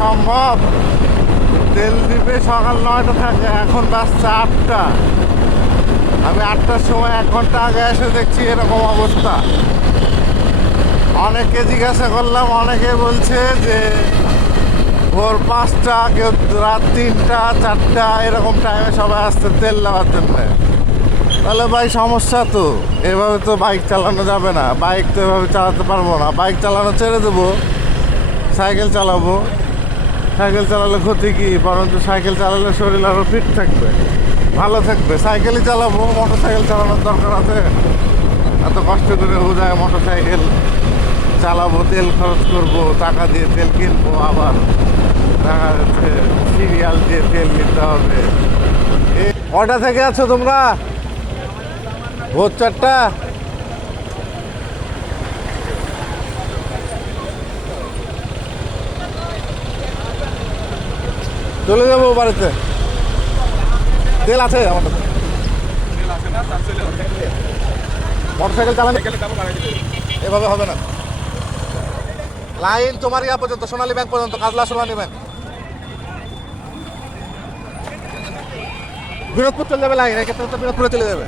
সম্ভব? তেল দিবে সকাল 9টা থাকে, এখন বাজছে 8টা। আমি 8টার সময় 1 ঘন্টা আগে এসে দেখছি এরকম অবস্থা। অনেকে জিজ্ঞাসা করলাম, অনেকে বলছে যে ভোর 5টা, কেউ রাত 3টা 4টা এরকম টাইমে সবাই আসছে তেল নেওয়ার জন্য। তাহলে ভাই সমস্যা তো, এভাবে তো বাইক চালানো যাবে না। বাইক তো এভাবে চালাতে পারবো না। বাইক চালানো ছেড়ে দেবো, সাইকেল চালাবো। সাইকেল চালালে ক্ষতি কি? বরঞ্চ সাইকেল চালালে শরীর আরও ফিট থাকবে, ভালো থাকবে। সাইকেলই চালাবো, মোটর সাইকেল চালানোর দরকার আছে? এত কষ্ট করে বোঝায় মোটর সাইকেল চালাবো, তেল খরচ করবো, টাকা দিয়ে তেল কিনবো, আবার দেখা যাচ্ছে সিরিয়াল দিয়ে তেল নিতে হবে। কটা থেকে আছো তোমরা? ভোর 4টা। চলে যাবো বাড়িতে। তেল আছে আমার কাছে। মোটর সাইকেল চালানো এভাবে হবে না। লাইন তোমার ইয়া পর্যন্ত, সোনালী ব্যাংক পর্যন্ত, কাজলা সোনালী ব্যাংক। বিনোদপুর চলে যাবে লাইন, এক্ষেত্রে তো বিনোদপুরে চলে যাবে।